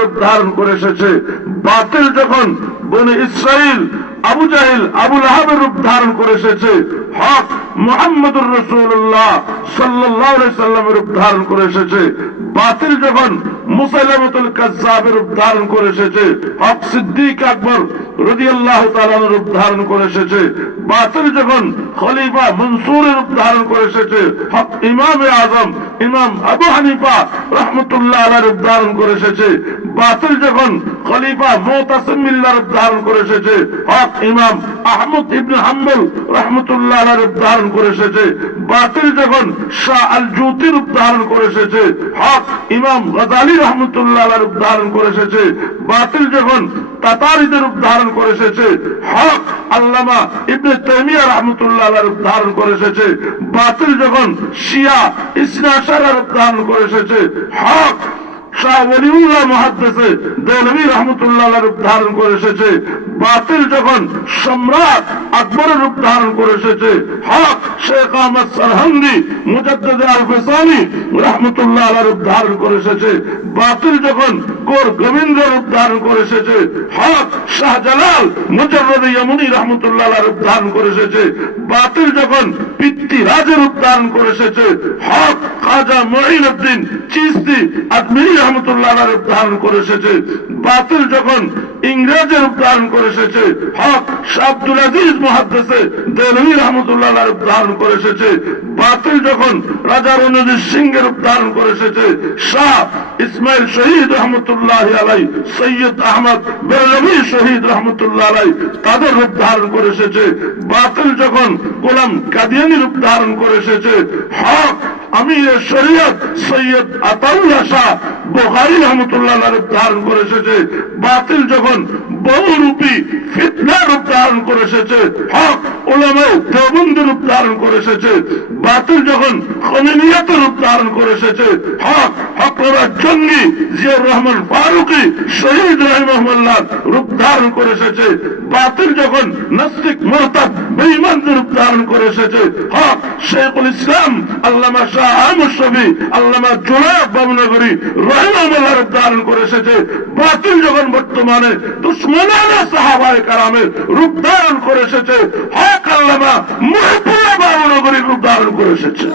রূপ ধারণ করে এসেছে। বাতিল যখন বনি ইসরাইল আবু জাহিল আবু লাহাবের রূপ ধারণ করে এসেছে, হক মুহাম্মদুর রাসূলুল্লাহ সাল্লাল্লাহু আলাইহি সাল্লামের রূপ ধারণ করে এসেছে। বাতিল যখন মুসাইলামাতুল কাজ্জাবের রূপ ধারণ করে এসেছে, হক সিদ্দিক আকবর রাদিয়াল্লাহু তাআলা রূপ ধারণ করে এসেছে। বাতিল যখন খলিফা মনসুরের রূপ ধারণ করে এসেছে, হক ইমামে আজম ইমাম আবু হানিফা রাহমাতুল্লাহ আলাইহির রূপ ধারণ করে এসেছে। বাতিল যখন খলিফা মুতাসিম বিল্লাহর রূপ ধারণ করে এসেছে, হক ইমাম আহমদ ইবনে হাম্বল রাহমাতুল্লাহ আলাইহির রূপ ধারণ করে এসেছে। বাতিল যখন শাহ আল জুতির রূপ ধারণ করে এসেছে, হক ইমাম গজালি রাহমাতুল্লাহ আলাইহির রূপ ধারণ করে এসেছে। বাতিল যখন তাতারীদের রূপ ধারণ করে এসেছে, হক আল্লামা ইবনে তাইমিয়া রাহমাতুল্লাহ আলাইহির রূপ ধারণ করে এসেছে। বাতিল যখন শিয়া ইসনা আশারার রূপ ধারণ করে এসেছে, হক শাহ ওলিউল্লাহ মুহাদ্দিসে দেওলভী রাহমাতুল্লাহ আলাইহির রূপ ধারণ করে এসেছে। বাতিল যখন সম্রাট আকবরের রূপ ধারণ করে এসেছে, হক শেখ আহমদ সরহন্দি মুজাদ্দিদ আল-ফিসানি রাহমাতুল্লাহ আলাইহির রূপ ধারণ করে এসেছে। বাতিল যখন গোর গোবিন্দের রূপ ধারণ করে এসেছে, হক শাহজালাল মুজাররদ ইয়ামুনি রাহমাতুল্লাহ আলাইহির রূপ ধারণ করে এসেছে। বাতিল যখন পিতৃরাজের রূপ ধারণ করে এসেছে, হক খাজা মুঈনুদ্দিন চিশতি আজমিরি রাহমাতুল্লাহ আলাইহির রূপ ধারণ করে এসেছে। বাতিল যখন ইংরেজের রূপ ধারণ করে এসেছে, হক শাহ আব্দুল আজিজ মুহাদ্দিসে দেওলভী রাহমাতুল্লাহ আলাইহির রূপ ধারণ করে এসেছে। বাতিল যখন রাজা রণজিৎ সিংহের রূপ ধারণ করে এসেছে, শাহ ইসমাইল শহীদ রহমতুল্লাহ আলাইহি, সৈয়দ আহমদ বেরলভী শহীদ রহমতুল্লাহ আলাইহি তাদের রূপ ধারণ করে এসেছে। বাতিল যখন গোলাম কাদিয়ানী রূপ ধারণ করে এসেছে, হক আমির শরীয়ত সৈয়দ আতাউল্লাহ শাহ বুখারী রহমতুল্লাহ আলাইহি রূপ ধারণ করে এসেছে। বাতিল যখন বহুরূপী ফিতনার রূপ ধারণ করে এসেছে, হক উলামায়ে দেওবন্দ রূপ ধারণ করে এসেছে। বাতিল যখন খমেনিয়াতের রূপ ধারণ করে এসেছে, হক হকরাজ জঙ্গি জিয়াউর রহমান ফারুকী শহীদ রাহিমাহুল্লাহ রূপ ধারণ করে এসেছে। বাতিল যখন নাস্তিক মুরতাদ বেঈমানদের রূপ ধারণ করে এসেছে, হক শেখুল ইসলাম আল্লামা শাহ আহমদ শফী আল্লামা জুনায়েদ বাবনগরী রাহিমাহুল্লাহ রূপ ধারণ করে এসেছে। বাতিল যখন বর্তমানে দুশমনানা সাহাবায়ে কেরামের রূপ ধারণ করে এসেছে, হক আল্লামা মুহিবুল্লাহ বাবনগরী রূপ ধারণ করে এসেছে।